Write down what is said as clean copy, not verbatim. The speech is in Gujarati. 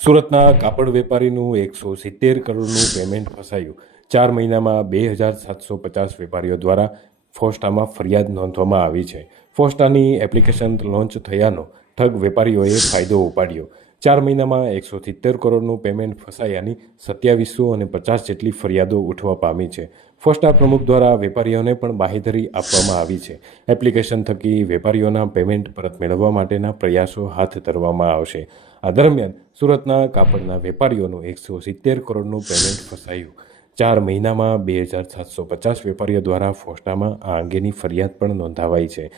સુરતના કાપડ વેપારીનું 170 કરોડનું પેમેન્ટ ફસાયું। 4 મહિનામાં 2750 વેપારીઓ દ્વારા ફોસ્ટામાં ફરિયાદ નોંધવામાં આવી છે। ફોસ્ટાની એપ્લિકેશન લોન્ચ થયાનો ઠગ વેપારીઓએ ફાયદો ઉપાડ્યો। 4 મહિનામાં 170 કરોડનું પેમેન્ટ ફસાયાની 2750 જેટલી ફરિયાદો ઉઠવા પામી છે। ફોસ્ટા પ્રમુખ દ્વારા વેપારીઓને પણ બાહેધરી આપવામાં આવી છે। એપ્લિકેશન થકી વેપારીઓના પેમેન્ટ પરત મેળવવા માટેના પ્રયાસો હાથ ધરવામાં આવશે। આ દરમિયાન સુરતના કાપડના વેપારીઓનું 170 કરોડનું પેમેન્ટ ફસાયું। 4 મહિનામાં 2750 વેપારીઓ દ્વારા ફોસ્ટામાં આ અંગેની ફરિયાદ પણ નોંધાવાઈ છે।